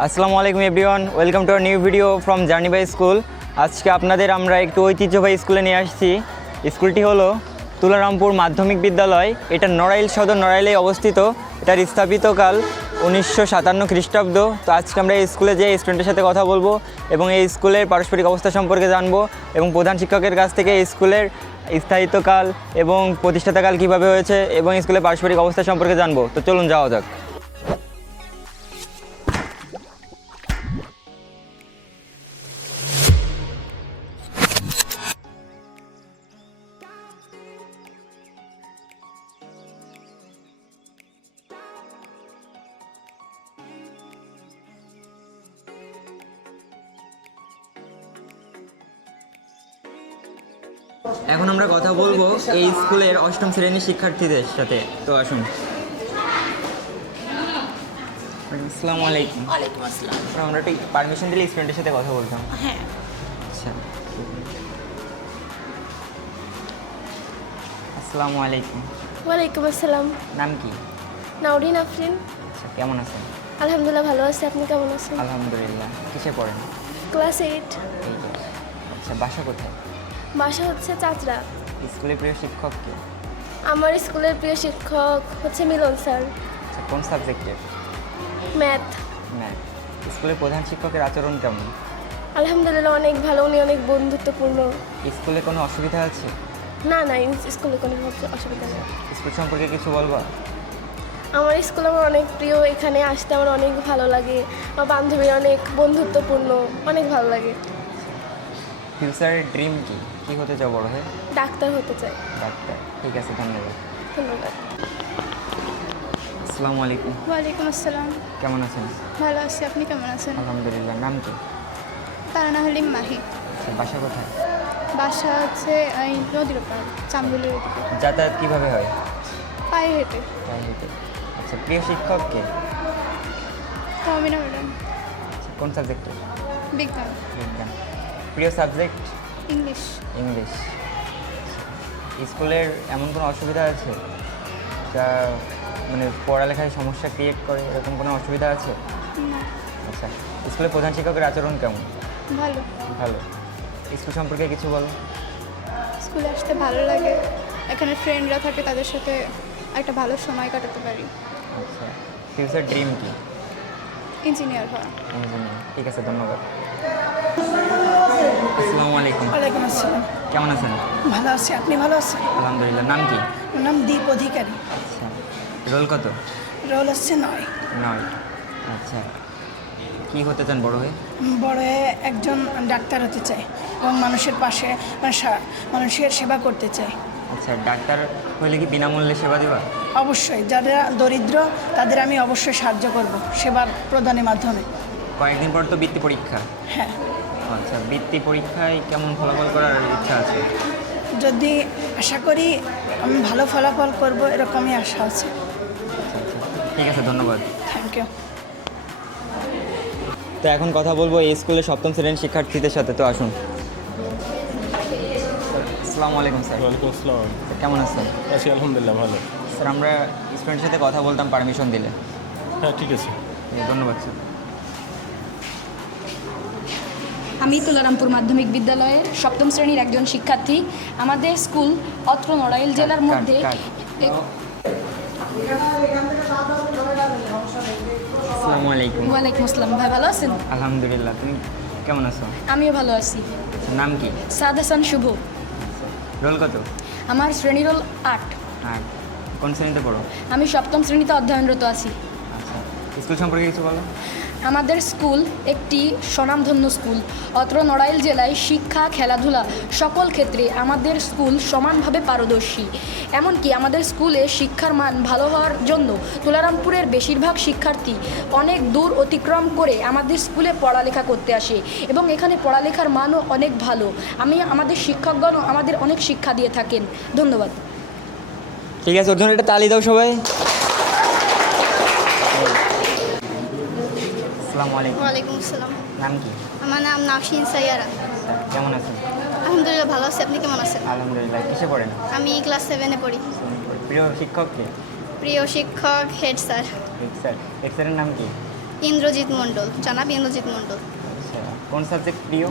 আসসালামু আলাইকুম everyone, welcome to our new video from Journey by School. আজকে আপনাদের আমরা একটু ঐতিহ্যবাহী স্কুলে নিয়ে আসছি। স্কুলটি হলো তুলারামপুর মাধ্যমিক বিদ্যালয়। এটা নড়াইল সদর নড়াইলে অবস্থিত। এটার স্থাপিতকাল 1957 খ্রিস্টাব্দ। তো আজকে আমরা এই স্কুলে যে স্টুডেন্টের সাথে কথা বলবো এবং এই স্কুলের পারস্পরিক অবস্থা সম্পর্কে জানবো এবং প্রধান শিক্ষকের কাছ থেকে এই স্কুলের স্থায়িত্বকাল এবং প্রতিষ্ঠাতাকাল কীভাবে হয়েছে এবং স্কুলের পারস্পরিক অবস্থা সম্পর্কে জানবো। তো চলুন যাওয়া যাক। এখন আমরা কথা বলবো এই স্কুলের অষ্টম শ্রেণীর শিক্ষার্থীদের সাথে। তো আসুন। আসসালামু আলাইকুম। ওয়ালাইকুম আসসালাম। আমরা একটু পারমিশন দিলে স্টুডেন্টের সাথে কথা বলতাম। হ্যাঁ। আচ্ছা, আসসালামু আলাইকুম। ওয়ালাইকুম আসসালাম। নাম কি? নাউরিন আফরিন। আচ্ছা, কেমন আছেন? আলহামদুলিল্লাহ ভালো আছি, আপনি কেমন আছেন? আলহামদুলিল্লাহ। কিসে পড়েন? ক্লাস 8। এই যে। আচ্ছা, বাসা কোথায়? বাসা হচ্ছে চাচড়া। স্কুলের প্রিয় শিক্ষক কে? আমার স্কুলের প্রিয় শিক্ষক হচ্ছে মিলন স্যার। আচ্ছা, কোন সাবজেক্টের? ম্যাথ। ম্যাথ। স্কুলের প্রধান শিক্ষকের আচরণ কেমন? আলহামদুলিল্লাহ অনেক ভালো, উনি অনেক বন্ধুত্বপূর্ণ। স্কুলে কোনো অসুবিধা আছে? না না, স্কুলে কোনো অসুবিধা নেই। স্কুল সম্পর্কে কিছু বলবা? আমার স্কুল আমার অনেক প্রিয়, এখানে আসতে আমার অনেক ভালো লাগে। আমার বান্ধবী অনেক বন্ধুত্বপূর্ণ, অনেক ভালো লাগে। ফিউচারের ড্রিম কি? কী হতে চাও বড় হয়ে? ডাক্তার হতে চাই। ডাক্তার। ঠিক আছে, ধন্যবাদ। ধন্যবাদ। আসসালামু আলাইকুম। ওয়ালাইকুম আসসালাম। কেমন আছেন? ভালো আছি, আপনি কেমন আছেন? আলহামদুলিল্লাহ। নাম কি? তারানা হালিম মাহি। আচ্ছা, বাসা কোথায়? বাসা হচ্ছে এই নদীর পাড়, চামগুলির ওদিকে। যাতায়াত কীভাবে হয়? পায়ে হেঁটে। তাই হেঁটে। আচ্ছা, প্রিয় শিক্ষক কে? মমিনা ম্যাডাম। আচ্ছা, কোন সাবজেক্টে? বিজ্ঞান। বিজ্ঞান। প্রিয় সাবজেক্ট? ইংলিশ। ইংলিশ। স্কুলের এমন কোনো অসুবিধা আছে যা মানে পড়ালেখায় সমস্যা ক্রিয়েট করে, এরকম কোনো অসুবিধা আছে? না। আচ্ছা, স্কুলের প্রধান শিক্ষকের আচরণ কেমন? ভালো। ভালো। স্কুল সম্পর্কে কিছু বলো। স্কুলে আসতে ভালো লাগে, এখানে ফ্রেন্ডরা থাকে, তাদের সাথে একটা ভালো সময় কাটাতে পারি। আচ্ছা, ফিউচার ড্রিম কি? ইঞ্জিনিয়ার হওয়া। ইঞ্জিনিয়ার। ঠিক আছে, ধন্যবাদ। আসসালামু আলাইকুম। ওয়ালাইকুম আসসালাম। কেমন আছেন? ভালো আছি, আপনি ভালো আছেন? আলহামদুলিল্লাহ। নাম কি? আমার নাম দীপ অধিকারী। আচ্ছা, রোল কত? রোল হচ্ছে 9। 9। আচ্ছা, কি হতে চান বড় হয়ে? বড় হয়ে একজন ডাক্তার হতে চাই এবং মানুষের পাশে মানে মানুষের সেবা করতে চাই। আচ্ছা, ডাক্তার হইলে কি বিনামূল্যে সেবা দিবা? অবশ্যই, যারা দরিদ্র তাদের আমি অবশ্যই সাহায্য করব সেবার প্রদানের মাধ্যমে। কয়েকদিন পর তো বৃত্তি পরীক্ষা। হ্যাঁ, আচ্ছা, বৃত্তি পরীক্ষায় কেমন ফলাফল করার ইচ্ছা আছে? যদি আশা করি আমি ভালো ফলাফল করব, এরকমই আশা আছে। আচ্ছা আচ্ছা, ঠিক আছে, ধন্যবাদ। Thank you. তো এখন কথা বলবো এই স্কুলের সপ্তম শ্রেণীর শিক্ষার্থীদের সাথে। তো আসুন। আসসালামু আলাইকুম স্যার। ওয়ালাইকুম আসসালাম। স্যার, কেমন আছেন? আছি আলহামদুলিল্লাহ, ভালো। স্যার, আমরা স্টুডেন্টের সাথে কথা বলতাম, পারমিশন দিলে। হ্যাঁ, ঠিক আছে। ধন্যবাদ স্যার। আমি তুলারামপুর মাধ্যমিক বিদ্যালয়ের সপ্তম শ্রেণীর একজন শিক্ষার্থী। আমাদের স্কুল অত্র নড়াইল জেলার মধ্যে। আসসালামু আলাইকুম। ওয়ালাইকুম আসসালাম। ভাই ভালো আছেন? আলহামদুলিল্লাহ। তুমি কেমন আছো? আমিও ভালো আছি। নাম কি? সাদ হাসান শুভ। রোল কত? আমার শ্রেণী রোল 8। হ্যাঁ, কোন শ্রেণীতে পড়ো? আমি সপ্তম শ্রেণীতে অধ্যয়নরত আছি। আচ্ছা, স্কুল সম্পর্কে কিছু বলো। আমাদের স্কুল একটি স্বনামধন্য স্কুল। অত্র নড়াইল জেলায় শিক্ষা, খেলাধুলা সকল ক্ষেত্রে আমাদের স্কুল সমানভাবে পারদর্শী। এমনকি আমাদের স্কুলে শিক্ষার মান ভালো হওয়ার জন্য তুলারামপুরের বেশিরভাগ শিক্ষার্থী অনেক দূর অতিক্রম করে আমাদের স্কুলে পড়ালেখা করতে আসে এবং এখানে পড়ালেখার মানও অনেক ভালো। আমাদের শিক্ষকগণও আমাদের অনেক শিক্ষা দিয়ে থাকেন। ধন্যবাদ। ঠিক আছে, ওর জন্য একটা তালি দাও সবাই। আসসালামু আলাইকুম। ওয়ালাইকুম আসসালাম। নাম কি? আমার নাম নাফসিন সাইয়ারা। স্যার, কেমন আছেন? আলহামদুলিল্লাহ ভালো আছি, আপনি কেমন আছেন? আলহামদুলিল্লাহ। কিসে পড়েন? আমি ক্লাস 7-এ পড়ি। প্রিয় শিক্ষক কে? প্রিয় শিক্ষক হেড স্যার। স্যার, স্যারের নাম কি? ইন্দ্রজিৎ মণ্ডল, জনাব ইন্দ্রজিৎ মণ্ডল। আচ্ছা, কোন সাবজেক্ট প্রিয়?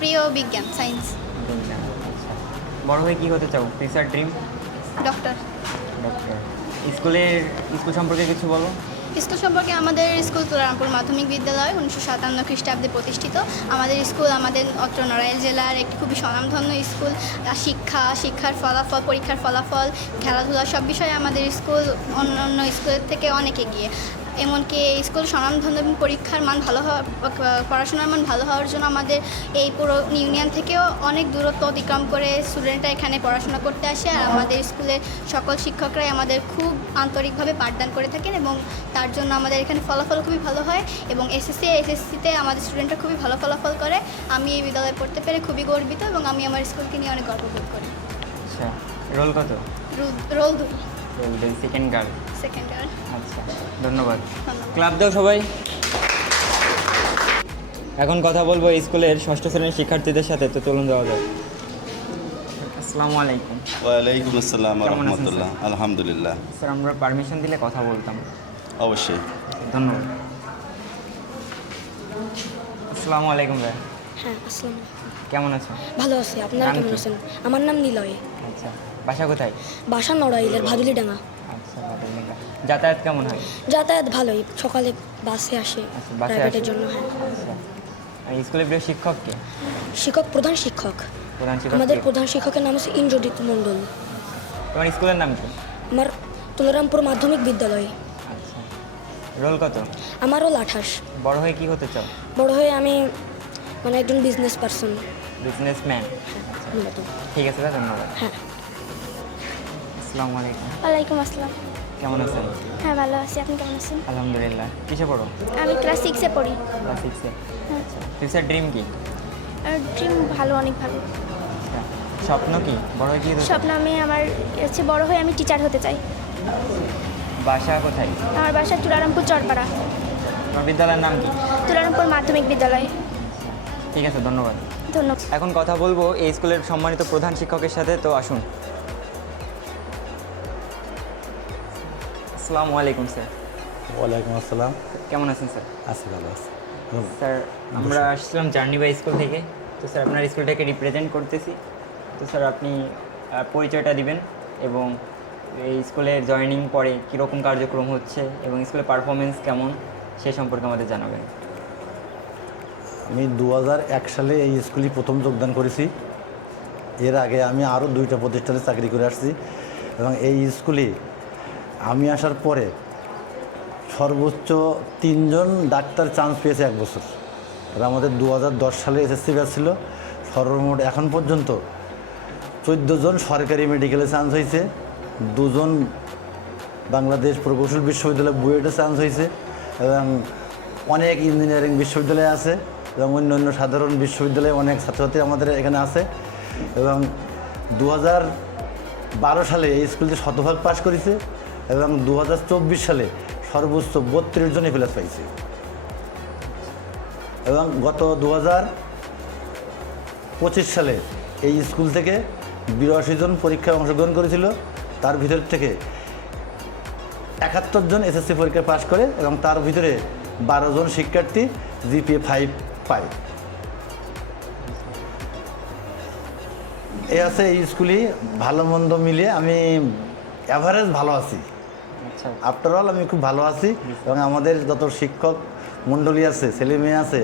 প্রিয় বিজ্ঞান, সায়েন্স। বিজ্ঞান। আচ্ছা, বড় হয়ে কি হতে চাও? Future dream? Doctor. Doctor. School সম্পর্কে কিছু বলো। স্কুল সম্পর্কে আমাদের স্কুল তুলারামপুর মাধ্যমিক বিদ্যালয় 1957 খ্রিস্টাব্দে প্রতিষ্ঠিত। আমাদের স্কুল আমাদের অত্র নড়াইল জেলার একটি খুবই স্বনামধন্য স্কুল। শিক্ষার ফলাফল, পরীক্ষার ফলাফল, খেলাধুলা সব বিষয়ে আমাদের স্কুল অন্য স্কুলের থেকে অনেক এগিয়ে। এমনকি এই স্কুল স্বনামধন্য এবং পরীক্ষার মান ভালো হওয়া, পড়াশোনার মান ভালো হওয়ার জন্য আমাদের এই পুরো ইউনিয়ন থেকেও অনেক দূরত্ব অতিক্রম করে স্টুডেন্টরা এখানে পড়াশোনা করতে আসে। আর আমাদের স্কুলের সকল শিক্ষকরাই আমাদের খুব আন্তরিকভাবে পাঠদান করে থাকেন এবং তার জন্য আমাদের এখানে ফলাফল খুবই ভালো হয় এবং এসএসসিতে আমাদের স্টুডেন্টরা খুবই ভালো ফলাফল করে। আমি এই বিদ্যালয়ে পড়তে পেরে খুবই গর্বিত এবং আমি আমার স্কুলকে নিয়ে অনেক গর্ববোধ করি। আচ্ছা, রোল কত? Roll 2, roll 2, second girl. Second year. আচ্ছা, ধন্যবাদ। ধন্যবাদ। ক্লাব দাও সবাই। এখন কথা বলবো এই স্কুলের ষষ্ঠ শ্রেণীর শিক্ষার্থীদের সাথে, তো চলুন যাওয়া যাক। আসসালামু আলাইকুম। ওয়ালাইকুম আসসালাম কেমন আছেন রহমতুল্লাহ। আলহামদুলিল্লাহ। স্যার, আমরা পারমিশন দিলে কথা বলতাম। অবশ্যই। ধন্যবাদ। আসসালামু আলাইকুম ভাই। হ্যাঁ, আসসালাম। কেমন আছেন? ভালো আছি, আপনারা নাম কেমন কি? আছেন? আমার নাম নিলয়। আচ্ছা, বাসা কোথায়? বাসা নড়াইলের ভাদুলিডাঙ্গা। আচ্ছা, বাদলডাঙ্গা। যাতায়াত কেমন হয়? যাতায়াত ভালোই, সকালে বাসে আসে আচ্ছা, বাসে প্রাইভেটের আসে? জন্য। হ্যাঁ, আচ্ছা, আর স্কুলের প্রিয় শিক্ষক কে? প্রধান শিক্ষক প্রধান শিক্ষক আমাদের কে? প্রধান শিক্ষকের নাম হচ্ছে ইন্দ্রজিৎ মণ্ডল। তোমার স্কুলের নাম কি? আমার তুলারামপুর মাধ্যমিক বিদ্যালয়। আচ্ছা, রোল কত? আমারও 28। বড় হয়ে কি হতে চাও? বড় হয়ে আমি একজন বিজনেস পারসন বিজনেসম্যান। মূলত। ঠিক আছে ভাই, ধন্যবাদ। হ্যাঁ। আসসালামু আলাইকুম। ওয়ালাইকুম আসসালাম। কেমন আছেন? হ্যাঁ, ভালো আছি। আপনি কেমন আছেন? আলহামদুলিল্লাহ। কিসে পড়ো? আমি ক্লাস 6-এ পড়ি। ক্লাস 6-এ। আচ্ছা, ফিউচার ড্রিম কি? আর ড্রিম ভালো, অনেক ভালো। আচ্ছা, স্বপ্ন কি? বড় হয়ে কি হতে চাও? স্বপ্ন আমার হচ্ছে বড় হয়ে আমি টিচার হতে চাই। বাসা কোথায়? আমার বাসা তুলারামপুর চরপাড়া। তোমার বিদ্যালয়ের নাম কি? তুলারামপুর মাধ্যমিক বিদ্যালয়। ঠিক আছে, ধন্যবাদ। ধন্যবাদ। এখন কথা বলবো এই স্কুলের সম্মানিত প্রধান শিক্ষকের সাথে, তো আসুন। আসসালামু আলাইকুম স্যার। ওয়ালাইকুম আসসালাম। কেমন আছেন স্যার? আছি, ভালো আছি। স্যার, আমরা আসছিলাম জার্নি বাই স্কুল থেকে। তো স্যার, আপনার স্কুলটাকে রিপ্রেজেন্ট করতেছি। তো স্যার, আপনি পরিচয়টা দিবেন এবং এই স্কুলে জয়েনিং পরে কীরকম কার্যক্রম হচ্ছে এবং স্কুলের পারফরমেন্স কেমন সে সম্পর্কে আমাদের জানাবেন। আমি 2001 সালে এই স্কুলে প্রথম যোগদান করেছি। এর আগে আমি আরও 2টা প্রতিষ্ঠানে চাকরি করে আসছি এবং এই স্কুলে আমি আসার পরে সর্বোচ্চ 3 জন ডাক্তার চান্স পেয়েছে 1 বছর। আর আমাদের 2010 সালে এসএসসি ব্যাচ ছিল। সর্বমোট এখন পর্যন্ত 14 জন সরকারি মেডিকেলে চান্স হয়েছে, 2 জন বাংলাদেশ প্রকৌশল বিশ্ববিদ্যালয় বুয়েটে চান্স হয়েছে এবং অনেক ইঞ্জিনিয়ারিং বিশ্ববিদ্যালয় আছে এবং অন্যান্য সাধারণ বিশ্ববিদ্যালয়ে অনেক ছাত্রছাত্রী আমাদের এখানে আছে এবং 2012 সালে এই স্কুলটি শতভাগ পাস করেছে এবং 2024 সালে সর্বোচ্চ 32 জন এ+ পাইছে এবং গত 2025 সালে এই স্কুল থেকে 82 জন পরীক্ষায় অংশগ্রহণ করেছিল। তার ভিতর থেকে 71 জন এসএসসি পরীক্ষায় পাশ করে এবং তার ভিতরে 12 জন শিক্ষার্থী জিপিএ 5 পায়। আছে এই স্কুলে ভালো মন্দ মিলিয়ে আমি অ্যাভারেজ ভালো আছি। আচ্ছা, আফটারঅল আমি খুব ভালো আছি এবং আমাদের যত শিক্ষক মণ্ডলী আছে, ছেলে মেয়ে আছে,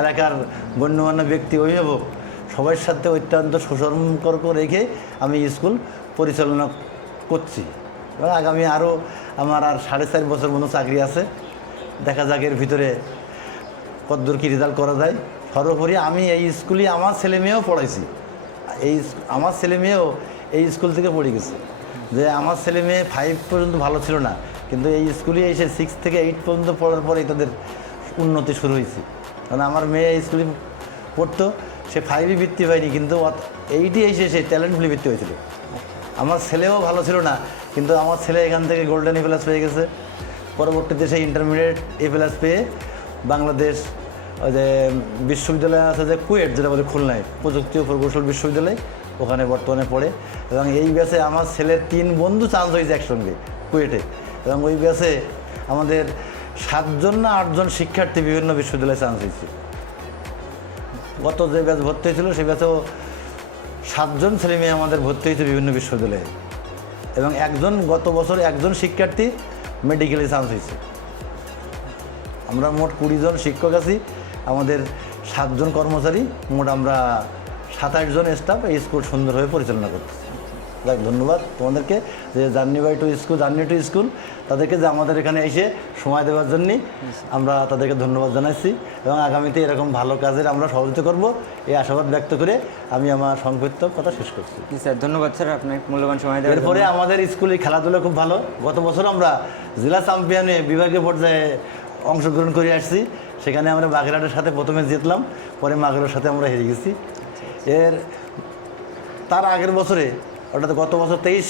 এলাকার গণ্যমান্য ব্যক্তি, অভিভাবক সবার সাথে অত্যন্ত সুসম্পর্ক রেখে আমি স্কুল পরিচালনা করছি এবং আগামী আরও আমার 4.5 বছর মতো চাকরি আছে। দেখা যাক এর ভিতরে কতদূর কী রেজাল্ট করা যায়। সর্বোপরি আমি এই স্কুলে আমার ছেলে মেয়েও পড়াইছি। আমার ছেলে মেয়েও এই স্কুল থেকে পড়ে গেছে। যে আমার ছেলে মেয়ে 5 পর্যন্ত ভালো ছিল না, কিন্তু এই স্কুলে এসে 6 থেকে 8 পর্যন্ত পড়ার পরেই তাদের উন্নতি শুরু হয়েছে। কারণ আমার মেয়ে এই স্কুলে পড়তো, সে 5ই বৃত্তি পায়নি, কিন্তু 8ই এসে সে ট্যালেন্টফুলি বৃত্তি হয়েছিল। আমার ছেলেও ভালো ছিল না, কিন্তু আমার ছেলে এখান থেকে গোল্ডেন এ+ পেয়ে গেছে। পরবর্তীতে সে ইন্টারমিডিয়েট এ+ পেয়ে বাংলাদেশ যে বিশ্ববিদ্যালয় আছে যে কুয়েট, যেটা বলে খুলনায় প্রযুক্তি ও প্রকৌশল বিশ্ববিদ্যালয়, ওখানে বর্তমানে পড়ে এবং এই ব্যাচে আমার ছেলের 3 বন্ধু চান্স হয়েছে একসঙ্গে কুয়েটে এবং ওই ব্যাচে আমাদের 7জন না 8জন শিক্ষার্থী বিভিন্ন বিশ্ববিদ্যালয়ে চান্স হয়েছে। গত যে ব্যাচ ভর্তি হয়েছিল সেই ব্যাচেও 7জন ছেলে মেয়ে আমাদের ভর্তি হয়েছে বিভিন্ন বিশ্ববিদ্যালয়ে, এবং গত বছর একজন শিক্ষার্থী মেডিকেলে চান্স হয়েছে। আমরা মোট 20 জন শিক্ষক আছি, আমাদের 7 জন কর্মচারী, মোট আমরা 27 জন স্টাফ এই স্কুল সুন্দরভাবে পরিচালনা করতেছি। যাক, ধন্যবাদ তোমাদেরকে যে জার্নি টু স্কুল তাদেরকে যে আমাদের এখানে এসে সময় দেওয়ার জন্যে আমরা তাদেরকে ধন্যবাদ জানাচ্ছি, এবং আগামীতে এরকম ভালো কাজের আমরা সহযোগিতা করব এই আশাবাদ ব্যক্ত করে আমি আমার সংক্ষিপ্ত কথা শেষ করছি। জি স্যার, ধন্যবাদ স্যার আপনার মূল্যবান সময় দেওয়ার এরপরে জন্য। আমাদের স্কুলে খেলাধুলা খুব ভালো। গত বছর আমরা জেলা চ্যাম্পিয়নে বিভাগীয় পর্যায়ে অংশগ্রহণ করে আসছি। সেখানে আমরা বাগেরহাটের সাথে প্রথমে জিতলাম, পরে মাগুরার সাথে আমরা হেরে গেছি। তার আগের বছরে, অর্থাৎ গত বছর 23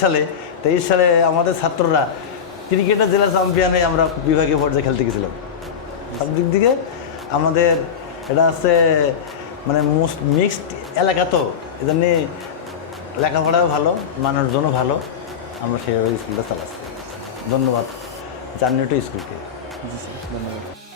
সালে আমাদের ছাত্ররা ক্রিকেটের জেলা চ্যাম্পিয়নে আমরা বিভাগীয় পর্যায়ে খেলতে গেছিলাম। সব দিক থেকে আমাদের এটা হচ্ছে মানে মিক্সড এলাকা, তো এজন্যে লেখাপড়াও ভালো, মানুষজনও ভালো, আমরা সেইভাবে স্কুলটা চালাচ্ছি। ধন্যবাদ জার্নি টু স্কুলকে। জি স্যার, ধন্যবাদ।